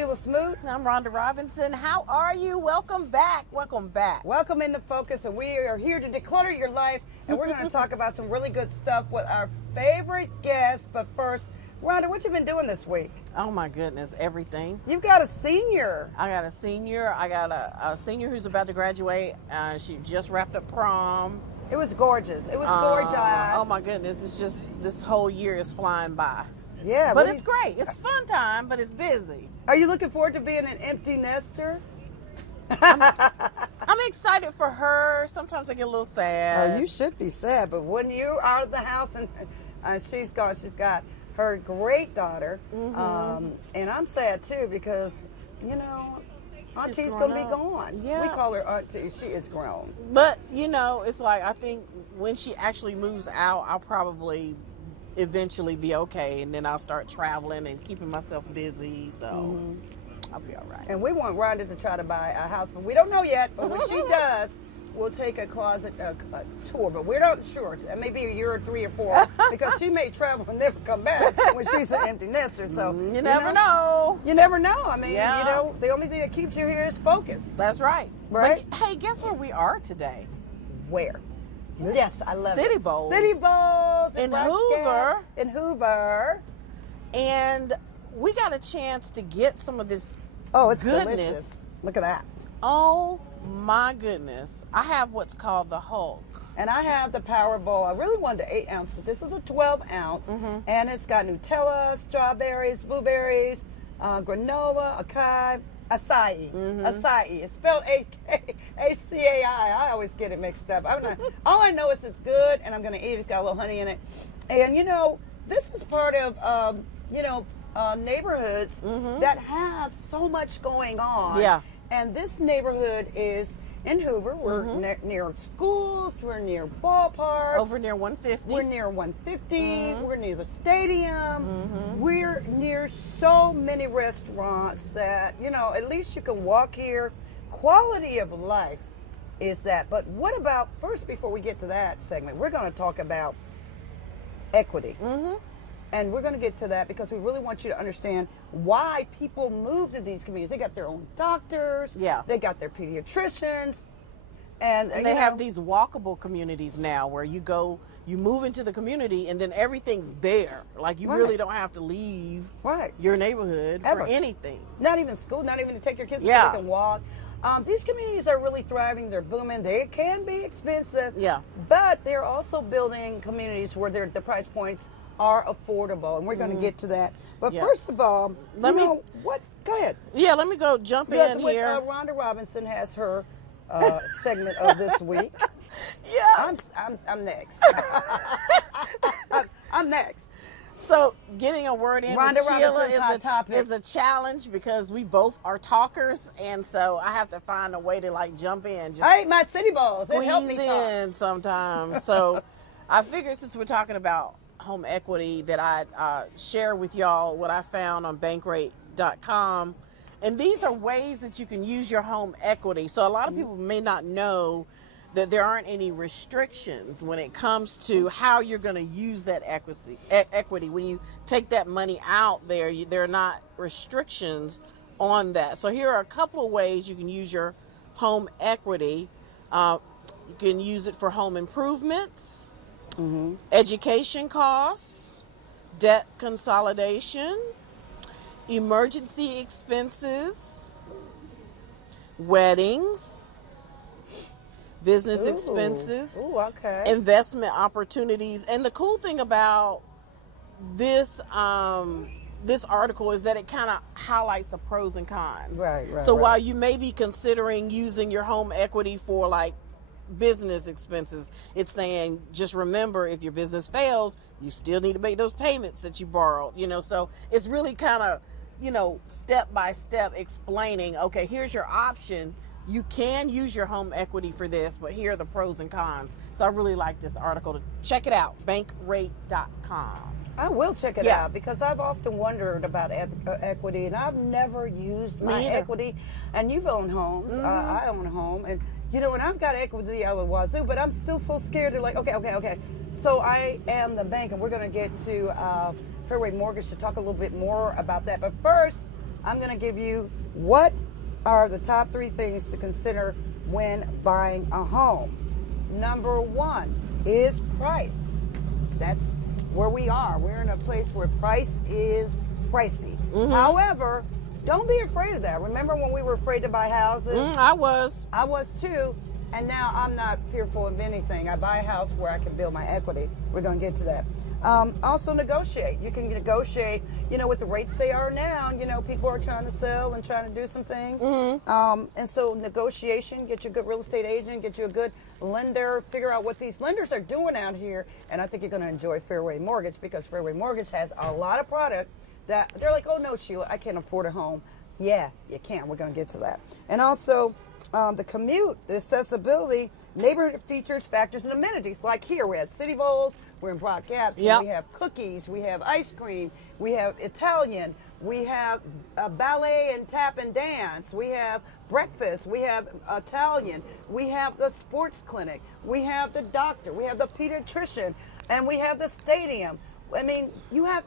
Sheila Smoot. I'm Rhonda Robinson. How are you? Welcome back. Welcome back. Welcome into Focus, and we are here to declutter your life, and we're going to talk about some really good stuff with our favorite guest. But first, Rhonda, what you been doing this week? Oh my goodness, everything. You've got a senior. I got a senior. I got a senior who's about to graduate. She just wrapped up prom. It was gorgeous. It was gorgeous. Oh my goodness, it's just this whole year is flying by. Yeah, but it's great. It's fun time, but it's busy. Are you looking forward to being an empty nester? I'm excited for her. Sometimes I get a little sad. Oh, you should be sad, but when you're out of the house and she's gone, she's got her great daughter, and I'm sad too because, you know, Auntie's going to be gone. Yeah. We call her Auntie. She is grown. But, you know, it's like I think when she actually moves out, I'll probably eventually be okay, and then I'll start traveling and keeping myself busy, so I'll be all right. And we want Rhonda to try to buy a house, but we don't know yet. But when she does, we'll take a closet tour, but we're not sure. Maybe a year or 3 or 4, because she may travel and never come back when she's an empty nester. So you never know. You never know. I mean, you know, the only thing that keeps you here is focus. That's right. Right? But, hey, guess where we are today? Where? Yes, I love City it. Bowls. City Bowls In Hoover. In Hoover. And we got a chance to get some of this it's goodness. delicious. Look at that. Oh my goodness. I have what's called the Hulk. And I have the Power Bowl. I really wanted the 8 ounce, but this is a 12 ounce. And it's got Nutella, strawberries, blueberries, granola, acai. Acai. It's spelled Acai. I always get it mixed up. All I know is it's good, and I'm going to eat it. It's got a little honey in it. And, you know, this is part of, neighborhoods that have so much going on. Yeah. And this neighborhood is in Hoover. We're near schools. We're near ballparks. Over near 150. We're near 150. We're near the stadium. We're near so many restaurants that, you know, at least you can walk here. Quality of life is that. But what about, first, before we get to that segment, we're going to talk about equity. And we're going to get to that because we really want you to understand why people move to these communities. They got their own doctors. Yeah. They got their pediatricians. And they have these walkable communities now where you go, you move into the community, and then everything's there. Like, you really don't have to leave your neighborhood for anything. Not even school, not even to take your kids so they can walk. These communities are really thriving. They're booming. They can be expensive. Yeah. But they're also building communities where the price points are affordable, and we're going to get to that. But first of all, go ahead. Yeah, let me go jump in here. Rhonda Robinson has her segment of this week. Yeah, I'm next. I'm next. So getting a word in Rhonda with Sheila is a challenge because we both are talkers, and so I have to find a way to like jump in. Just I ate my City Bowls. It helped me in sometimes. So I figured since we're talking about home equity that I share with y'all what I found on bankrate.com. And these are ways that you can use your home equity. So a lot of people may not know that there aren't any restrictions when it comes to how you're going to use that equity. When you take that money out there, there are not restrictions on that. So here are a couple of ways you can use your home equity. You can use it for home improvements, education costs, debt consolidation, emergency expenses, weddings, business expenses, investment opportunities. And the cool thing about this this article is that it kind of highlights the pros and cons. So while you may be considering using your home equity for like business expenses, it's saying just remember, if your business fails, you still need to make those payments that you borrowed, you know. So it's really kind of, you know, step by step explaining, okay, here's your option. You can use your home equity for this, but here are the pros and cons. So I really like this article. Check it out, bankrate.com. I will check it out because I've often wondered about equity, and I've never used my equity. And you've owned homes. I own a home, and you know, and I've got equity out of the wazoo, but I'm still so scared to like, okay. So I am the bank, and we're going to get to Fairway Mortgage to talk a little bit more about that. But first, I'm going to give you what are the top 3 things to consider when buying a home. Number 1 is price. That's where we are. We're in a place where price is pricey. However, don't be afraid of that. Remember when we were afraid to buy houses? I was too. And now I'm not fearful of anything. I buy a house where I can build my equity. We're going to get to that. Also negotiate. You can negotiate, with the rates they are now. People are trying to sell and trying to do some things. And so negotiation, get you a good real estate agent, get you a good lender, figure out what these lenders are doing out here. And I think you're going to enjoy Fairway Mortgage, because Fairway Mortgage has a lot of product that they're like, oh no, Sheila, I can't afford a home. Yeah, you can. We're going to get to that. And also the commute, the accessibility, neighborhood features, factors, and amenities. Like here, we're at City Bowls, we're in Broad Gap, so we have cookies, we have ice cream, we have Italian, we have ballet and tap and dance, we have breakfast, we have Italian, we have the sports clinic, we have the doctor, we have the pediatrician, and we have the stadium. I mean, you have,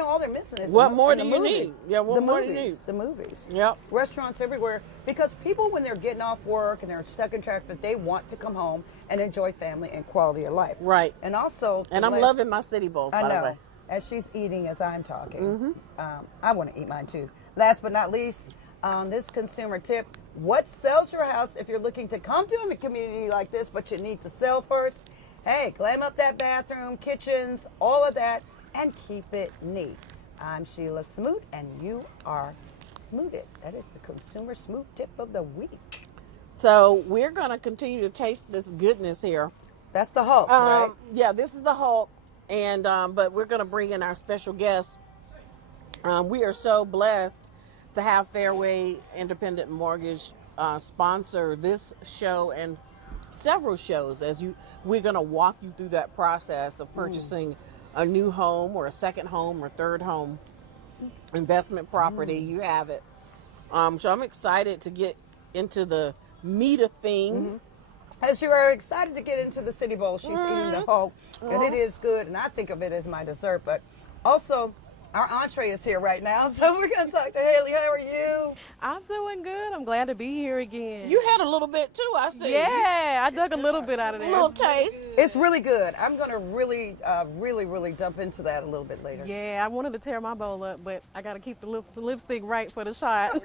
all they're missing is what more do the you movie. need? Yeah, what more do you need? The movies. Yep. Restaurants everywhere. Because people, when they're getting off work and they're stuck in traffic, they want to come home and enjoy family and quality of life. Right. And also, and I'm loving my City Bowls, by the way. As she's eating as I'm talking. I want to eat mine too. Last but not least, this consumer tip: what sells your house if you're looking to come to a community like this, but you need to sell first? Hey, glam up that bathroom, kitchens, all of that, and keep it neat. I'm Sheila Smoot, and you are Smooted. That is the consumer Smoot tip of the week. So we're going to continue to taste this goodness here. That's the Hulk, right? Yeah, this is the Hulk, and but we're going to bring in our special guest. We are so blessed to have Fairway Independent Mortgage sponsor this show and several shows. We're going to walk you through that process of purchasing a new home or a second home or third home, investment property. You have it. So I'm excited to get into the meat of things. As you are excited to get into the City Bowl, she's eating the Hulk, and it is good, and I think of it as my dessert. But also, our entree is here right now, so we're going to talk to Haley. How are you? I'm doing good. I'm glad to be here again. You had a little bit too, I see. Yeah, I dug a little bit out of there. A little taste. It's really good. I'm going to really dump into that a little bit later. Yeah, I wanted to tear my bowl up, but I got to keep the lipstick right for the shot.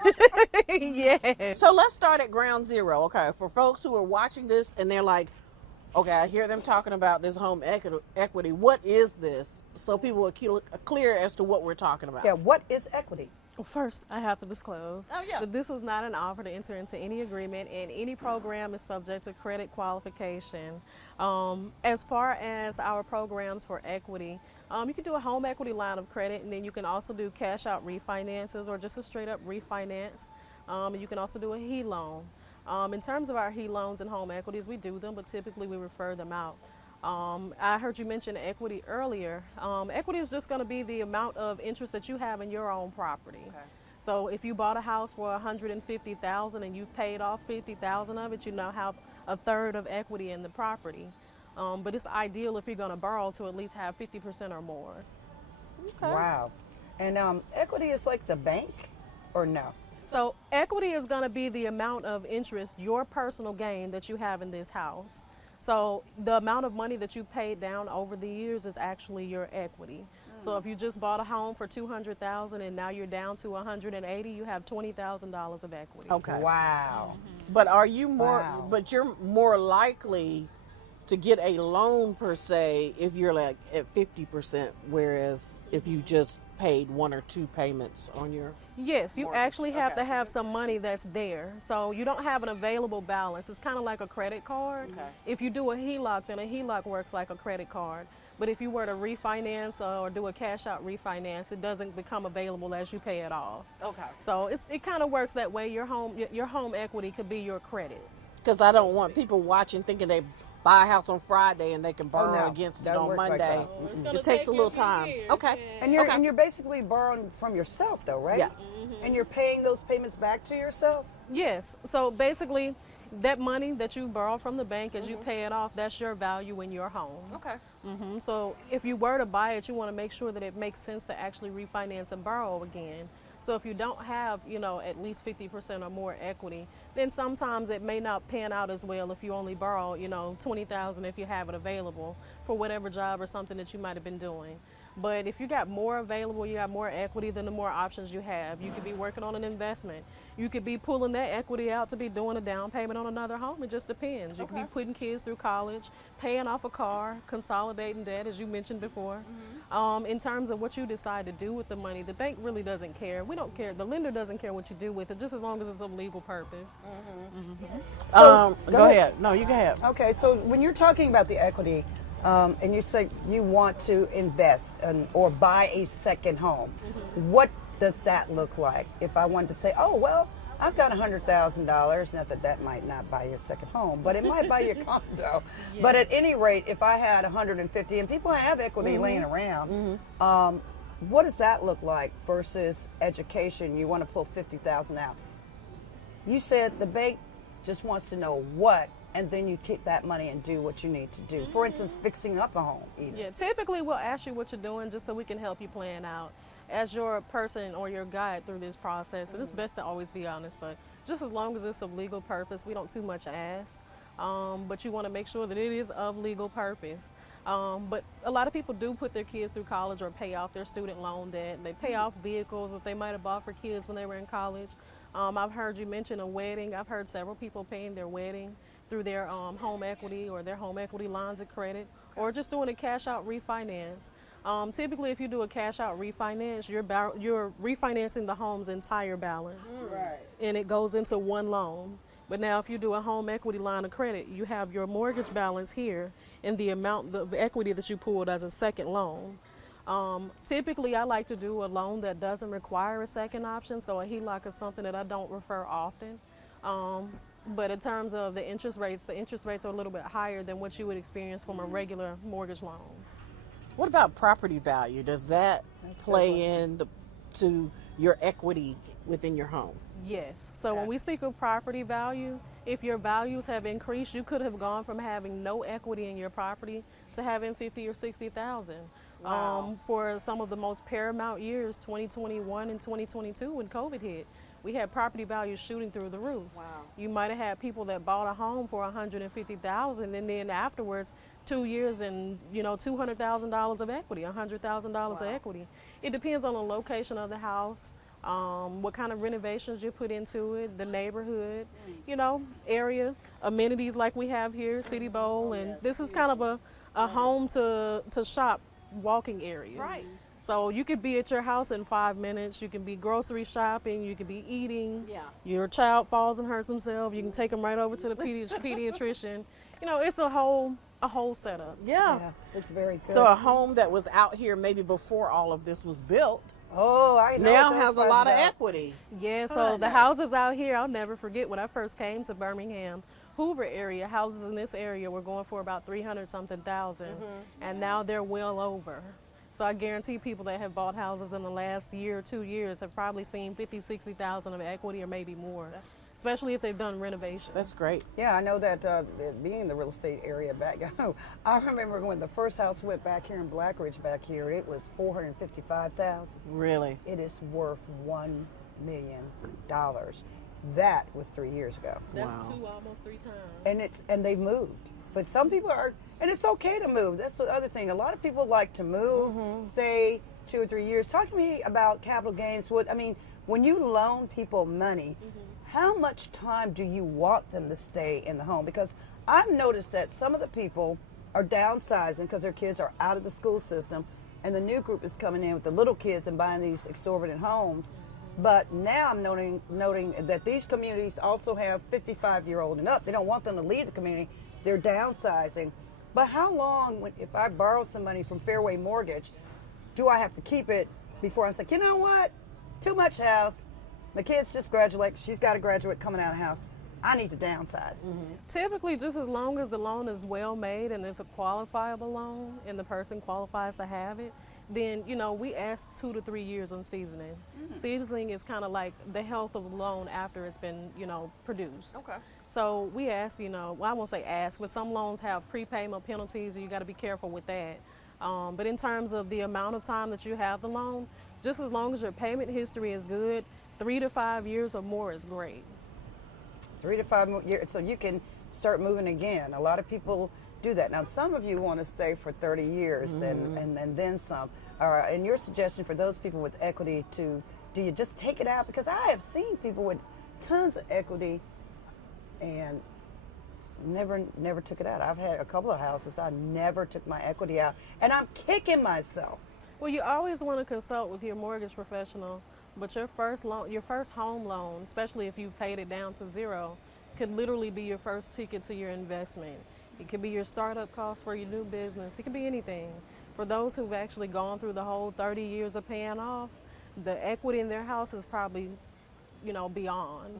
Yeah. So let's start at ground zero, okay? For folks who are watching this and they're like, okay, I hear them talking about this home equity. What is this? So people are clear as to what we're talking about. Yeah, what is equity? Well, first, I have to disclose that this is not an offer to enter into any agreement, and any program is subject to credit qualification. As far as our programs for equity, you can do a home equity line of credit, and then you can also do cash out refinances or just a straight up refinance. And you can also do a HE loan. In terms of our HE loans and home equities, we do them, but typically we refer them out. I heard you mention equity earlier. Equity is just going to be the amount of interest that you have in your own property. Okay. So if you bought a house for $150,000 and you've paid off $50,000 of it, you now have a third of equity in the property. But it's ideal if you're going to borrow to at least have 50% or more. Okay. Wow. And equity is like the bank, or no? So equity is going to be the amount of interest, your personal gain that you have in this house. So the amount of money that you paid down over the years is actually your equity. So if you just bought a home for $200,000 and now you're down to $180,000, you have $20,000 of equity. Okay. Wow. But are you more? But you're more likely to get a loan per se if you're like at 50%, whereas if you just paid one or two payments on your Yes, you mortgage. actually have to have some money that's there. So you don't have an available balance. It's kind of like a credit card. Okay. If you do a HELOC, then a HELOC works like a credit card. But if you were to refinance or do a cash out refinance, it doesn't become available as you pay it off. Okay. So it kind of works that way. Your home equity could be your credit. Because I don't want people watching thinking they buy a house on Friday and they can borrow no. against it Doesn't on work like Monday. that. It takes a little time. Okay. And you're basically borrowing from yourself, though, right? Yeah. And you're paying those payments back to yourself? Yes. So basically, that money that you borrow from the bank as you pay it off, that's your value in your home. Okay. So if you were to buy it, you want to make sure that it makes sense to actually refinance and borrow again. So if you don't have, at least 50% or more equity, then sometimes it may not pan out as well if you only borrow, 20,000 if you have it available for whatever job or something that you might have been doing. But if you got more available, you got more equity, then the more options you have. You could be working on an investment. You could be pulling that equity out to be doing a down payment on another home. It just depends. You could be putting kids through college, paying off a car, consolidating debt, as you mentioned before. In terms of what you decide to do with the money, the bank really doesn't care. We don't care. The lender doesn't care what you do with it, just as long as it's of legal purpose. So, go ahead. No, you go ahead. Okay, so when you're talking about the equity, and you say you want to invest or buy a second home, what does that look like? If I wanted to say, oh, well, I've got $100,000, not that that might not buy your second home, but it might buy your condo. Yeah. But at any rate, if I had 150, and people have equity laying around, what does that look like versus education? You want to pull 50,000 out. You said the bank just wants to know what, and then you keep that money and do what you need to do. For instance, fixing up a home even. Yeah, typically we'll ask you what you're doing just so we can help you plan out as your person or your guide through this process. And it's best to always be honest, but just as long as it's of legal purpose, we don't too much ask. But you want to make sure that it is of legal purpose. But a lot of people do put their kids through college or pay off their student loan debt. They pay off vehicles that they might have bought for kids when they were in college. I've heard you mention a wedding. I've heard several people paying their wedding through their home equity or their home equity lines of credit, or just doing a cash out refinance. Typically, if you do a cash out refinance, you're refinancing the home's entire balance, and it goes into one loan. But now, if you do a home equity line of credit, you have your mortgage balance here and the amount of equity that you pulled as a second loan. Typically, I like to do a loan that doesn't require a second option, so a HELOC is something that I don't refer often. But in terms of the interest rates are a little bit higher than what you would experience from a regular mortgage loan. What about property value? Does that play into your equity within your home? Yes. So when we speak of property value, if your values have increased, you could have gone from having no equity in your property to having 50 or 60,000. Wow. For some of the most paramount years, 2021 and 2022, when COVID hit, we had property values shooting through the roof. Wow. You might have had people that bought a home for $150,000, and then afterwards, 2 years and $200,000 of equity, $100,000 of equity. It depends on the location of the house, what kind of renovations you put into it, the neighborhood, area, amenities like we have here, City Bowl, and this is kind of a home to shop walking area. Right. So you could be at your house in 5 minutes. You can be grocery shopping. You could be eating. Yeah. Your child falls and hurts themselves. You can take them right over to the pediatrician. It's a whole setup. Yeah. It's very good. So a home that was out here maybe before all of this was built. Oh, I know. Now has a lot of equity. Yeah. So the houses out here, I'll never forget when I first came to Birmingham. Hoover area, houses in this area were going for about 300-something thousand, and now they're well over. So I guarantee people that have bought houses in the last year or 2 years have probably seen 50, 60,000 of equity or maybe more, especially if they've done renovations. That's great. Yeah, I know that being in the real estate area back, I remember when the first house went back here in Blackridge back here, it was $455,000. Really? It is worth $1 million. That was 3 years ago. That's almost three times. And they've moved. But some people are, and it's okay to move. That's the other thing. A lot of people like to move, stay 2 or 3 years. Talk to me about capital gains. When you loan people money, how much time do you want them to stay in the home? Because I've noticed that some of the people are downsizing because their kids are out of the school system, and the new group is coming in with the little kids and buying these exorbitant homes. But now I'm noting that these communities also have 55-year-old and up. They don't want them to leave the community. They're downsizing. But how long, if I borrow some money from Fairway Mortgage, do I have to keep it before I say, you know what, too much house. My kids just graduate. She's got a graduate coming out of the house. I need to downsize. Typically, just as long as the loan is well made and it's a qualifiable loan and the person qualifies to have it, then, we ask 2 to 3 years on seasoning. Seasoning is kind of like the health of the loan after it's been, produced. Okay. So we ask, I won't say ask, but some loans have prepayment penalties, and you got to be careful with that. But in terms of the amount of time that you have the loan, Just as long as your payment history is good, 3 to 5 years or more is great. 3 to 5 years, so you can start moving again. A lot of people do that. Now, some of you want to stay for 30 years and then some. And your suggestion for those people with equity do you just take it out? Because I have seen people with tons of equity and never took it out. I've had a couple of houses, I never took my equity out, and I'm kicking myself. Well, you always want to consult with your mortgage professional, but your first home loan, especially if you paid it down to zero, could literally be your first ticket to your investment. It could be your startup cost for your new business. It could be anything. For those who've actually gone through the whole 30 years of paying off, the equity in their house is probably, beyond.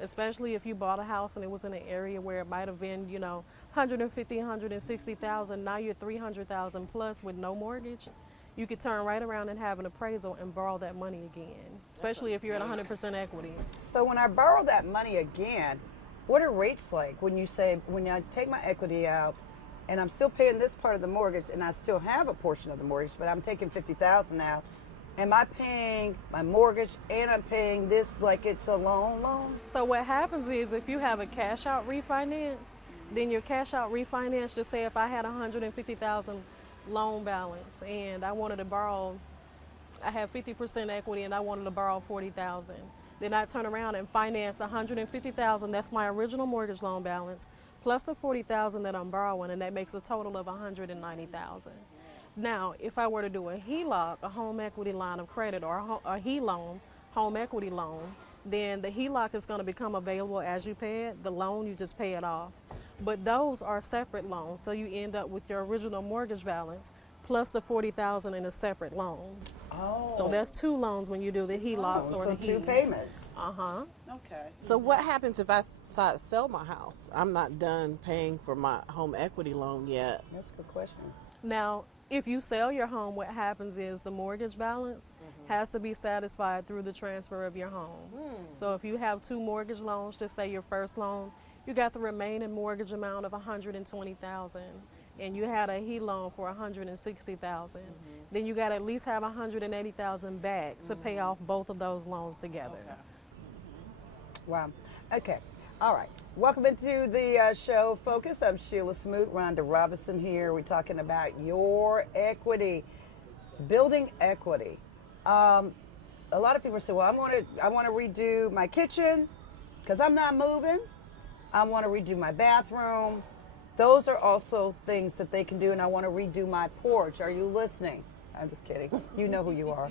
Especially if you bought a house and it was in an area where it might have been, 150, 160,000. Now you're 300,000 plus with no mortgage. You could turn right around and have an appraisal and borrow that money again, especially if you're at 100% equity. So when I borrow that money again, what are rates like when I take my equity out and I'm still paying this part of the mortgage and I still have a portion of the mortgage, but I'm taking $50,000 out? Am I paying my mortgage and I'm paying this like it's a loan? So what happens is if you have a cash out refinance, then your cash out refinance, just say if I had 150,000 loan balance and I wanted to borrow, I have 50% equity and I wanted to borrow 40,000. Then I turn around and finance 150,000, that's my original mortgage loan balance, plus the 40,000 that I'm borrowing, and that makes a total of 190,000. Now, if I were to do a HELOC, a home equity line of credit, or a HELOAN, home equity loan, then the HELOC is going to become available as you pay it. The loan, you just pay it off. But those are separate loans, so you end up with your original mortgage balance plus the 40,000 in a separate loan. Oh. So that's two loans when you do the HELOCs or the HEs. So two payments. Okay. So what happens if I decide to sell my house? I'm not done paying for my home equity loan yet. That's a good question. Now, if you sell your home, what happens is the mortgage balance has to be satisfied through the transfer of your home. So if you have two mortgage loans, just say your first loan, you got the remaining mortgage amount of $120,000, and you had a HE loan for $160,000. Then you got to at least have $180,000 back to pay off both of those loans together. Okay. Wow. Okay. All right. Welcome into the show, Focus. I'm Sheila Smoot, Rhonda Robinson here. We're talking about your equity, building equity. A lot of people say, well, I want to redo my kitchen because I'm not moving. I want to redo my bathroom. Those are also things that they can do, and I want to redo my porch. Are you listening? I'm just kidding. You know who you are.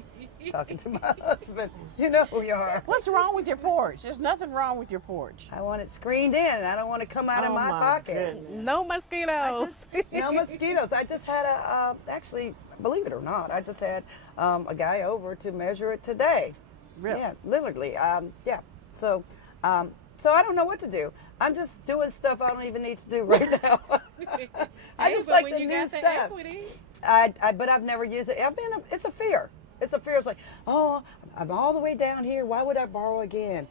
Talking to my husband. You know who you are. What's wrong with your porch? There's nothing wrong with your porch. I want it screened in. I don't want to come out of my pocket. Goodness. No mosquitoes. No mosquitoes. I just had actually, believe it or not, I just had a guy over to measure it today. Really? Yeah, literally. Yeah. So I don't know what to do. I'm just doing stuff I don't even need to do right now. I just like the new stuff. Equity. But I've never used it. It's a fear. It's a fear. It's like, oh, I'm all the way down here. Why would I borrow again?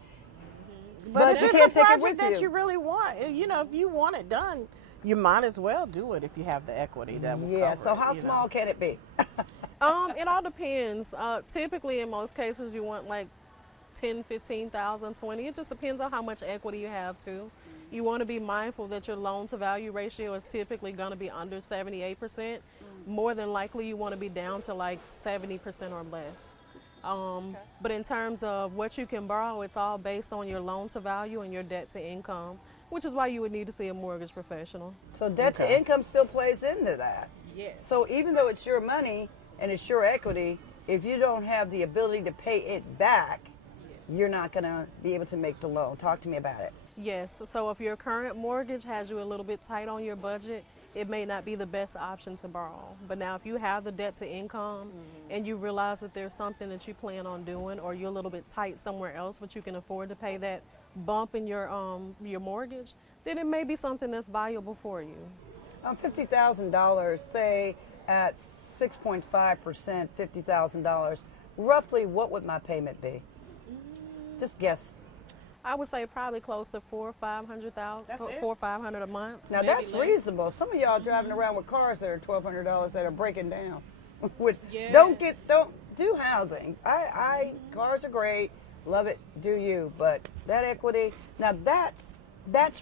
But if you it's can't a take it project with that you really want, if you want it done, you might as well do it if you have the equity that will cover so it, how small can it be? It all depends. Typically, in most cases, you want like 10, 15,000, 20. It just depends on how much equity you have too. You want to be mindful that your loan to value ratio is typically going to be under 78%. More than likely, you want to be down to like 70% or less. But in terms of what you can borrow, it's all based on your loan to value and your debt to income, which is why you would need to see a mortgage professional. So debt to income still plays into that. Yes. So even though it's your money and it's your equity, if you don't have the ability to pay it back, you're not going to be able to make the loan. Talk to me about it. Yes. So if your current mortgage has you a little bit tight on your budget, it may not be the best option to borrow. But now if you have the debt to income and you realize that there's something that you plan on doing, or you're a little bit tight somewhere else but you can afford to pay that bump in your mortgage, then it may be something that's valuable for you. $50,000, say at 6.5%, $50,000, roughly what would my payment be? Just guess. I would say probably close to $400,000 or $500,000. That's it? $400 or $500 a month. Now maybe that's less. reasonable. Some of y'all driving around with cars that are $1,200 that are breaking down. With Yeah. don't do housing. Cars are great, love it, do you? But that equity, now that's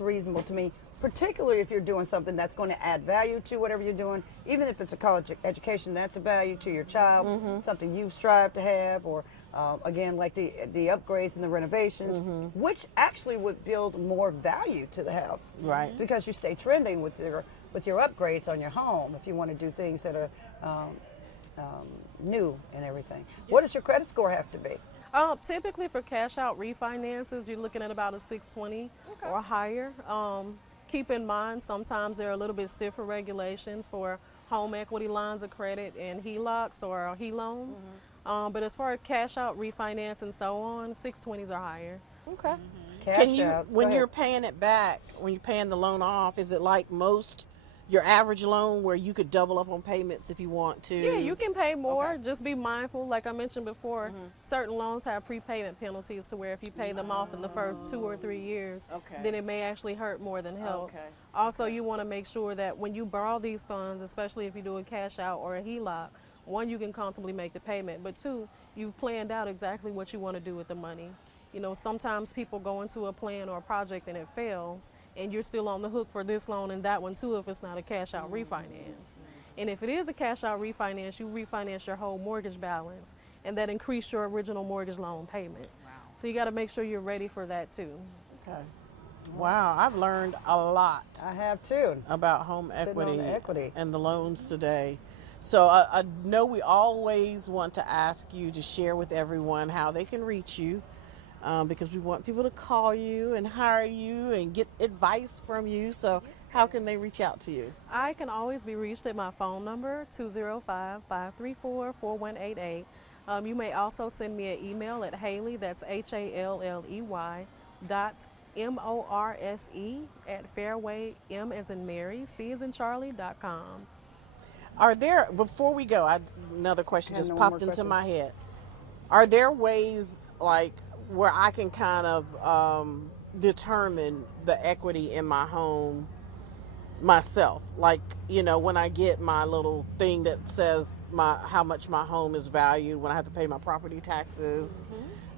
reasonable to me, particularly if you're doing something that's going to add value to whatever you're doing. Even if it's a college education, that's a value to your child, something you strive to have, or again, like the upgrades and the renovations, which actually would build more value to the house, right? Because you stay trending with your upgrades on your home if you want to do things that are new and everything. What does your credit score have to be? Typically for cash out refinances, you're looking at about a 620 or higher. Keep in mind, sometimes there are a little bit stiffer regulations for home equity lines of credit and HELOCs or HE loans. But as far as cash out refinance and so on, 620s or higher. Okay. Cash out. When you're paying it back, when you're paying the loan off, is it like your average loan where you could double up on payments if you want to? Yeah, you can pay more. Just be mindful, like I mentioned before, certain loans have prepayment penalties to where if you pay them off in the first 2 or 3 years, then it may actually hurt more than help. Also, you want to make sure that when you borrow these funds, especially if you do a cash out or a HELOC, one, you can comfortably make the payment, but two, you've planned out exactly what you want to do with the money. You know, sometimes people go into a plan or a project and it fails, and you're still on the hook for this loan and that one too if it's not a cash out refinance. And if it is a cash out refinance, you refinance your whole mortgage balance, and that increased your original mortgage loan payment. So you got to make sure you're ready for that too. Okay. Wow, I've learned a lot. I have too. About home Sitting on the equity and the loans today. So I know we always want to ask you to share with everyone how they can reach you, because we want people to call you and hire you and get advice from you. So how can they reach out to you? I can always be reached at my phone number, 205-534-4188. You may also send me an email at Haley, that's HALLEY, .MORSE at Fairway, M as in Mary, C as in Charlie.com. Are there, before we go, another question just popped into my head. Are there ways like where I can kind of determine the equity in my home myself? Like, you know, when I get my little thing that says how much my home is valued, when I have to pay my property taxes,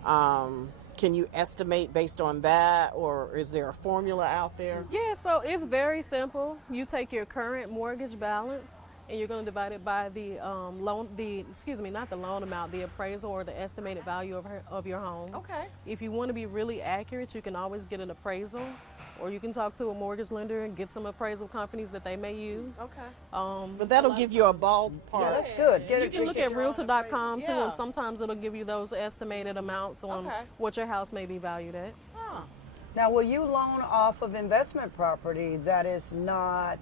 can you estimate based on that, or is there a formula out there? Yeah, so it's very simple. You take your current mortgage balance and you're going to divide it by the the appraisal or the estimated value of your home. Okay. If you want to be really accurate, you can always get an appraisal, or you can talk to a mortgage lender and get some appraisal companies that they may use. Okay. But that'll give you a ballpark. Yeah, that's good. You can look at Realtor.com too, and sometimes it'll give you those estimated amounts on what your house may be valued at. Now, will you loan off of investment property that is not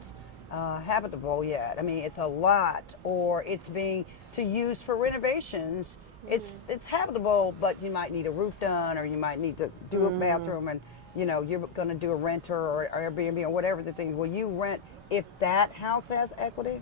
habitable yet? I mean, it's a lot, or it's being to use for renovations. It's habitable, but you might need a roof done, or you might need to do a bathroom, and you know you're going to do a renter or Airbnb or whatever the thing. Will you rent if that house has equity?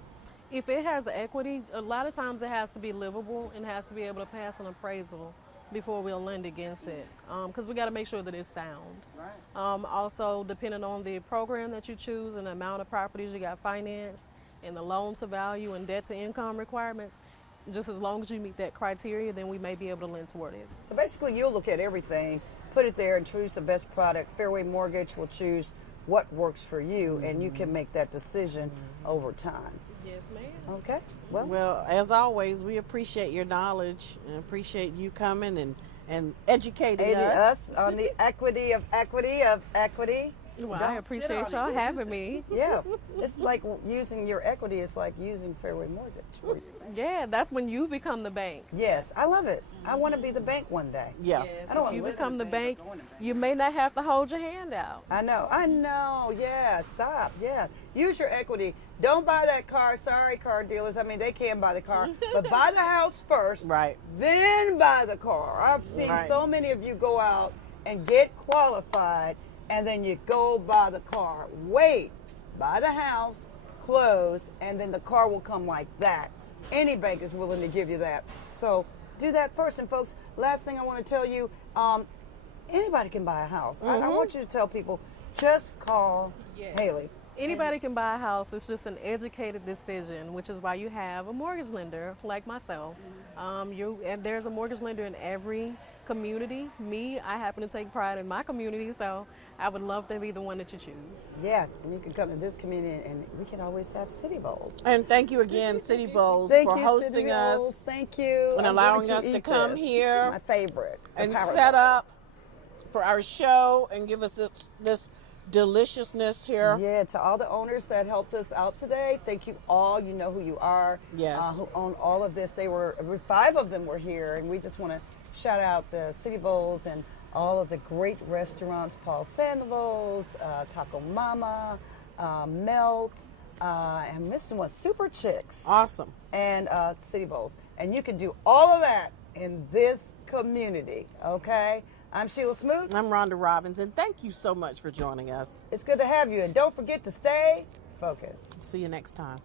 If it has equity, a lot of times it has to be livable and has to be able to pass an appraisal before we'll lend against it, because we got to make sure that it's sound. Right. Also, depending on the program that you choose and the amount of properties you got financed and the loan to value and debt to income requirements, just as long as you meet that criteria, then we may be able to lend toward it. So basically, you'll look at everything, put it there, and choose the best product. Fairway Mortgage will choose what works for you, and you can make that decision over time. Yes, ma'am. Okay. Well, as always, we appreciate your knowledge and appreciate you coming and educating us on the equity of equity. Well, I appreciate y'all having me. Yeah, it's like using your equity. It's like using Fairway Mortgage for you. Yeah, that's when you become the bank. Yes, I love it. I want to be the bank one day. Yeah. Yes, I don't if you wanna become the live bank, you may not have to hold your hand out. I know. Yeah, stop. Yeah, use your equity. Don't buy that car. Sorry, car dealers. I mean, they can buy the car, but buy the house first. Right. Then buy the car. I've seen so many of you go out and get qualified, and then you go buy the car. Wait, buy the house, close, and then the car will come like that. Any bank is willing to give you that. So do that first. And folks, last thing I want to tell you, anybody can buy a house. I want you to tell people, just call Haley. Anybody can buy a house. It's just an educated decision, which is why you have a mortgage lender like myself. And there's a mortgage lender in every community. Me, I happen to take pride in my community, so I would love to be the one that you choose. Yeah, and you can come to this community, and we can always have City Bowls. And thank you again, City Bowls, Thank for you, hosting City us. Bowls. Thank you. And I'm allowing going us to eat come this. here My favorite. and The set Bowl. up for our show and give us this deliciousness here. Yeah, to all the owners that helped us out today, thank you all. You know who you are. Yes. Who own all of this. 5 of them were here, and we just want to shout out the City Bowls and all of the great restaurants, Paul Sandoval's, Taco Mama, Melt, and missing one, Super Chicks. Awesome. And City Bowls. And you can do all of that in this community, okay? I'm Sheila Smoot. I'm Rhonda Robbins, and thank you so much for joining us. It's good to have you. And don't forget to stay focused. See you next time.